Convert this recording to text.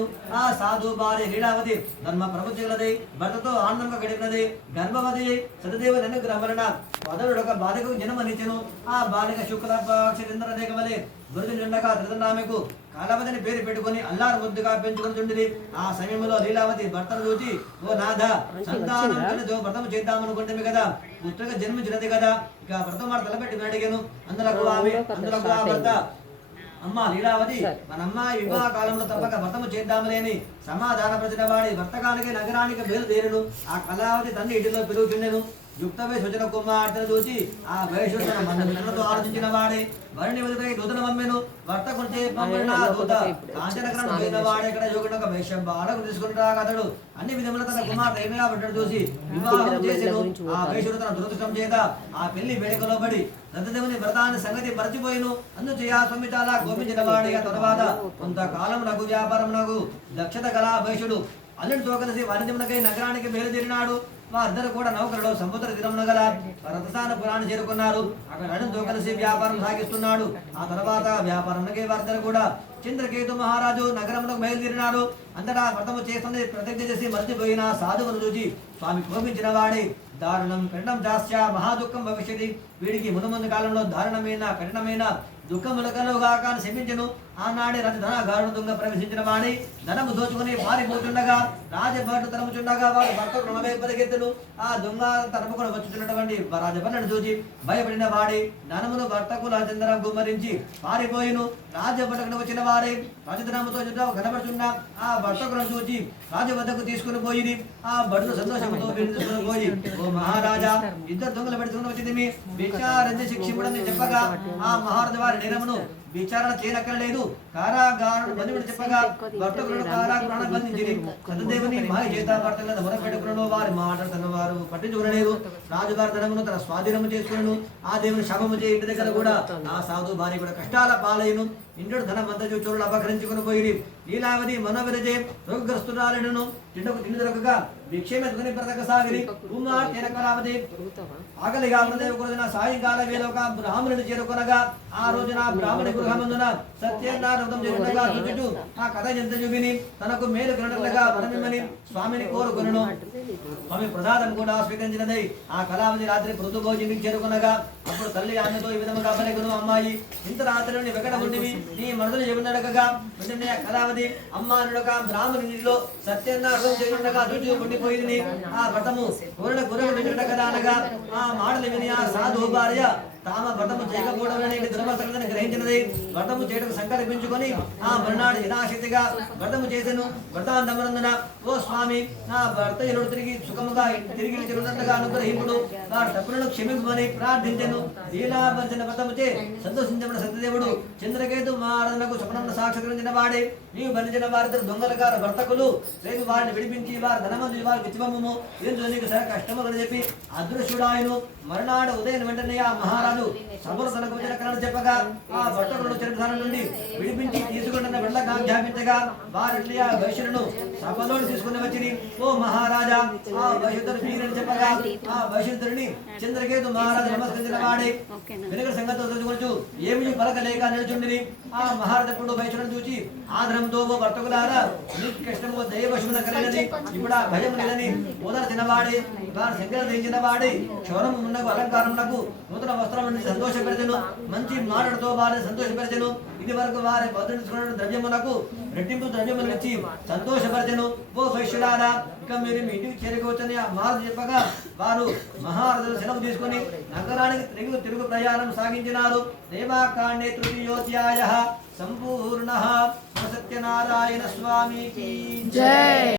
గడిపెను. ఆ సాధు భార్య లీలావతి ధర్మ ప్రపంచగలది, భర్తతో ఆనందంగా గడిపినది. గర్భవతి సతదేవుని అనుగ్రహం వలన వదనుడు ఒక బాలికకు జన్మనిచ్చెను. ఆ బాలిక శుక్లపక్ష చంద్రరేఖ వలె గురుజుండగా త్రిదండామెకు కాలవతిని పేరు పెట్టుకుని అల్లారు ముద్దుగా పెంచుకుంటుండేది. ఆ సమయంలో లీలావతి భర్తను చూచి, ఓ నాథ, సంతానం కలిసి వ్రతం చేద్దామనుకుంటుంది కదా, పుత్రగా జన్మించినది కదా, ఇక వ్రతం మాట తలపెట్టి అడిగాను. అందులకు ఆ భర్త, అమ్మ లీలావతి, మనమ్మ వివాహ కాలంలో తప్పక వ్రతము చేద్దామలేని సమాధానపరిచిన వాడి భర్తకానికి నగరానికి బయలుదేరును. ఆ కళావతి తండ్రి ఇంటిలో పెరుగుతుండెను. యుక్తవే సుజన కుమార్తెను చూచి ఆ వయసు తన మందతో ఆలోచించిన వాడే వరుణి వదిలిపై దూతను పంపెను. భర్తకు పంపిన దూత కాంచనకరను పోయిన వాడే ఇక్కడ యోగుడు వేషం బాలకు తీసుకుంటా అతడు అన్ని విధముల తన కుమార్తె ఏమైనా పడ్డాడు చూసి వివాహం చేసెను. ఆ వేషుడు తన దురదృష్టం చేత ఆ పెళ్లి వేడుకలో పడి దత్తదేవుని వ్రతాన్ని సంగతి మరచిపోయిను. అందుచేయ స్వామి చాలా గోపించిన వాడి. ఆ తర్వాత కొంతకాలం నగు వ్యాపారం నగు దక్షత గల వేషుడు అల్లుడితో కలిసి వాణిజ్యమునకై నగరానికి బయలుదేరినాడు. వారిద్దరు కూడా నౌకలలో సముద్ర తీరమున గల రథస్థాన పురాన్ని చేరుకున్నారు. అక్కడ అల్లుడితో కలిసి వ్యాపారం సాగిస్తున్నాడు. ఆ తర్వాత వ్యాపారంకి వారిద్దరు కూడా చంద్రకేతు మహారాజు నగరమునకు బయలుదేరినారు. అంతటా వ్రతము చేస్తుంది ప్రతిజ్ఞ చేసి మర్చిపోయిన సాధువును చూచి స్వామి కోపించిన వాడి, దారుణం కఠినం జాస్య మహాదుఃఖం భవిష్యతి, వీడికి మునుముందు కాలంలో దారుణమైన కఠినమైన దుఃఖములకలుగాక శపించెను. ఆనాడే రాజధనగారుడు దొంగ ప్రవేశించిన వాడి ధనము దోచుకుని పారిపోతుండగా రాజభటు తరముచుండగా వాడు భర్త రుణమే పరిగెత్తను. ఆ దొంగ తరముకొని వచ్చుతున్నటువంటి రాజభటును చూచి భయపడిన వాడి ధనమును భర్తకు రాజేంద్ర గుమ్మరించి పారిపోయిను. రాజభటుకు వచ్చిన వాడే రాజధనముతో కనబడుతున్న ఆ భర్తకును చూచి రాజు వద్దకు తీసుకుని పోయి ఆ భటులు సంతోషంతో తీసుకుని పోయి, ఓ మహారాజా, ఇద్దరు దొంగలు పెడుతున్న వచ్చింది, విచారించి శిక్షించడని చెప్పగా ఆ మహారాజు వారి నిరమును విచారణ చేయనక్కర్లేదు, కారాగారుడు బంధువుడు చెప్పగా భర్తకులను కారాగృహణ బంధించి సతదేవుని మాయ చేత భర్తలను మొరపెట్టుకును. వారి మాటలు వారు పట్టించుకునలేదు. రాజుగారి ధనమును తన స్వాధీనము చేసుకును. ఆ దేవుని శాపము చేయ ఇంటి దగ్గర కూడా ఆ సాధు భార్య కూడా కష్టాల పాలయ్యను. ఇంటి ధనమంతా చోరులు అపహరించుకుని పోయి లీలావతి మనోవిరజే రోగగ్రస్తురాలను తిండి దొరకగా భిక్షేమెత్తుకుని బ్రతక సాగిరి. కుమార్తె కళావతి ఆకలిగా హృదయ సాయంకాల వేళ ఒక బ్రాహ్మణుడు చేరుకొనగా ఆ రోజున బ్రాహ్మణి గృహమందున సత్యనారాయణ చేరుకుండగా చుట్టూ ఆ కథ ఎంత చూపిని తనకు మేలు కనటలుగా వరమిమ్మని స్వామిని కోరుకొనును. స్వామి ప్రసాదం కూడా స్వీకరించినదై ఆ కళావతి రాత్రి మృదు భోజనికి చేరుకునగా అప్పుడు తల్లి ఆమెతో ఈ విధముగా పలికెను, అమ్మాయి, ఇంత రాత్రి వెకట ఉండివి, నీ మనుషులు చెబుతుండగా వెంటనే కళావతి, అమ్మ నుడక బ్రాహ్మణునిలో సత్యనారాయణ చేరుండగా చూచి ఉండిపోయింది. ఆ వ్రతము కూరల కూర అనగా ఆ మాటలు విని ఆ సాధు భార్య తామ వ్రతము చేయకపోవడం దుర్మసంగతిని గ్రహించినది. వ్రతము చేయడం సంకల్పించుకొని ఆ మరునాడు యథాశక్తిగా వ్రతము చేసెను. వ్రతాంతమునందున, ఓ స్వామి, నా భర్త ఎరుడు తిరిగి సుఖముగా తిరిగి తిరుగుతున్నట్టుగా అనుగ్రహింపుడు, వారి తప్పులను క్షమింపమని ప్రార్థించెను. లీలాభర్జన వ్రతముచే సంతోషించిన సత్యదేవుడు చంద్రకేతు మహారాజునకు స్వప్నమును సాక్షాత్కరించిన వాడే, నీవు బంధించిన వారిద్దరు దొంగలగారు భర్తకులు రేపు వారిని విడిపించి వారి ధనమందు వారికి విచ్చిపమ్ము, ఏంటో నీకు సరే కష్టము అని చెప్పి అదృశ్యుడాయను. మరునాడు ఉదయం వెంటనే ఆ మహారాజు సభలు తనకు వచ్చిన కళను చెప్పగా ఆ భర్తకులను చరిత్ర నుండి విడిపించి తీసుకుంటున్న వెళ్ళగా జ్ఞాపించగా వారి ఆ వైశ్యులను సభలో తీసుకుని వచ్చి, ఓ మహారాజా, ఆ వైశ్యుడు వీరని చెప్పగా ఆ వైశ్యుడిని చంద్రకేతు మహారాజు నమస్కరించిన వాడే వెనుక సంగతితో తెలుసుకొచ్చు ఏమి పలకలేక నిలుచుండిని. ఆ మహారాజుడు వైశ్యులను చూచి ఆదరంతో, ఓ భర్తకులారా, నీకు కష్టము దైవశమున కలిగినది, ఇప్పుడు ఆ భయం లేదని ఓదర్చిన వాడే, వారు శంకర దించిన వాడే, క్షౌరమునకు అలంకారమునకు నూతన వస్త్రం సంతోషపెడతాను, మంచి మాటలతో వారిని సంతోషపెడతాను. ఇది వరకు వారి భద్రించుకున్న ద్రవ్యమునకు రెట్టింపు ద్రవ్యములు ఇచ్చి సంతోషపరచను. ఓ వైశ్యులారా, ఇక మీరు మీ ఇంటికి చేరుకోవచ్చని ఆ మహారాజు చెప్పగా వారు మహారాజులు సెలవు తీసుకుని నగరానికి తిరుగు ప్రయాణం సాగించినారు. దేవాకాండే తృతీయోధ్యాయ సంపూర్ణ. సత్యనారాయణ స్వామికి జై.